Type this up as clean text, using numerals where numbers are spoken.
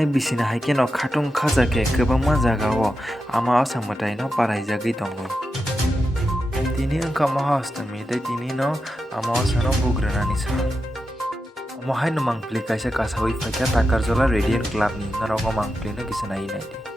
Tanai bisina haike no khatung khajake kwbangma jagao Ama Osa Mwtai no paraijagui tongo. Tini wngkha Mahastami tei tini no Ama Osa no bugrwnani sal. Omo haino mangpili kaisa kasaui faikha Takarjala Radiant Club ni norog o mangpili no kisa nai naidi.